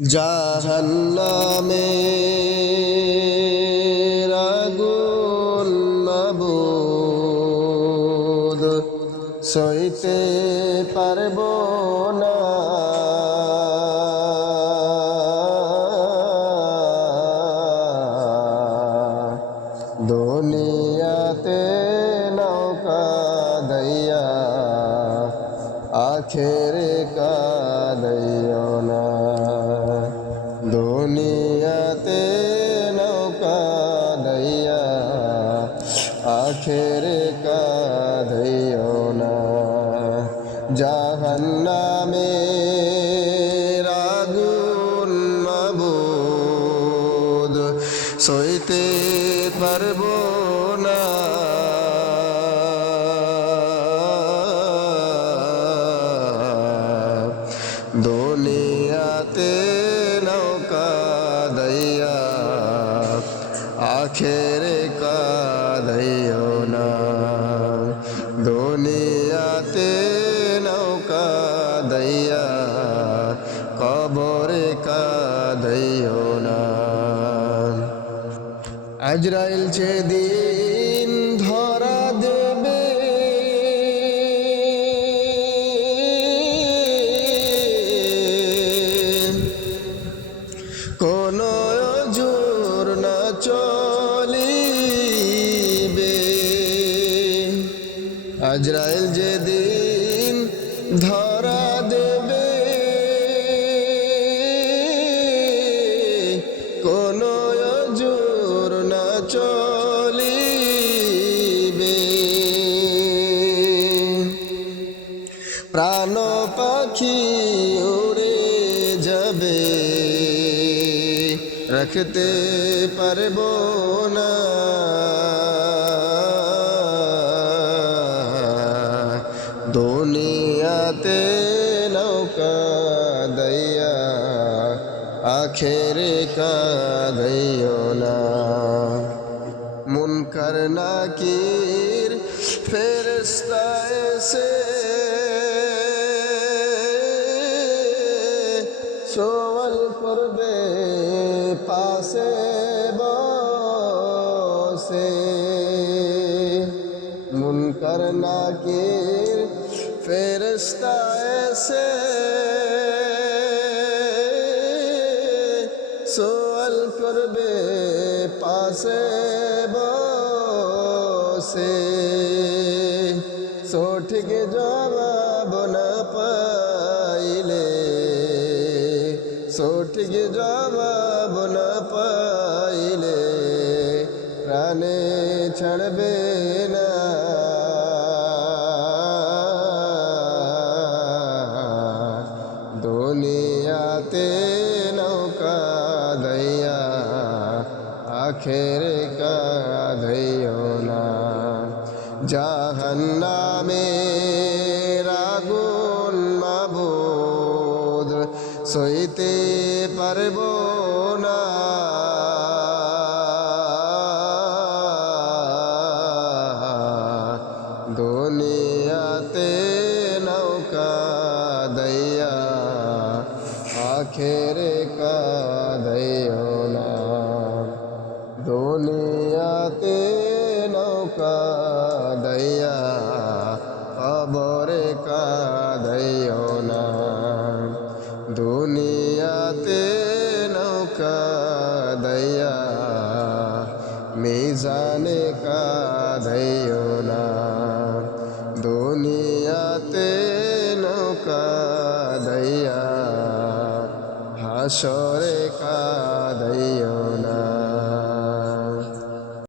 জাহান্নামে আগুন মাবুদ সইতে পারব না। দুনিয়াতে নৌকা দইয়া আখেরে কাদইও জাহান্নামে রাগুন মাবুদ সইতে পারব না। দুনিয়াতে নৌকা দইয়া আখেরে কাদইও আজরাইল যেদিন ধরা দেবে। কোন জোর না চলিবে। আজরাইল যেদিন ধরা প্রাণ পাখি উড়ে যাবে। রাখতে পারব না। দুনিয়াতে নৌকা দইয়া, আখেরে কাঁদইও না। মুনকার নাকির ফেরস্তা এসে সোয়াল করবে পাশে বসে। মুনকার নাকির ফেরস্তা এসে সোয়াল করবে পাশে বসে। সঠিক জবাব সঠিক জবাব না পাইলে প্রাণে ছাড়বে না। দুনিয়াতে নৌকা দইয়া আখের কাঁদইও না। জাহান্নামে রাগুন মাবুদ সইতে পারব না। দুনিয়াতে নৌকা দইয়া আখেরে মিজানে কাঁদইও না। দুনিয়াতে নৌকা দইয়া হাসরে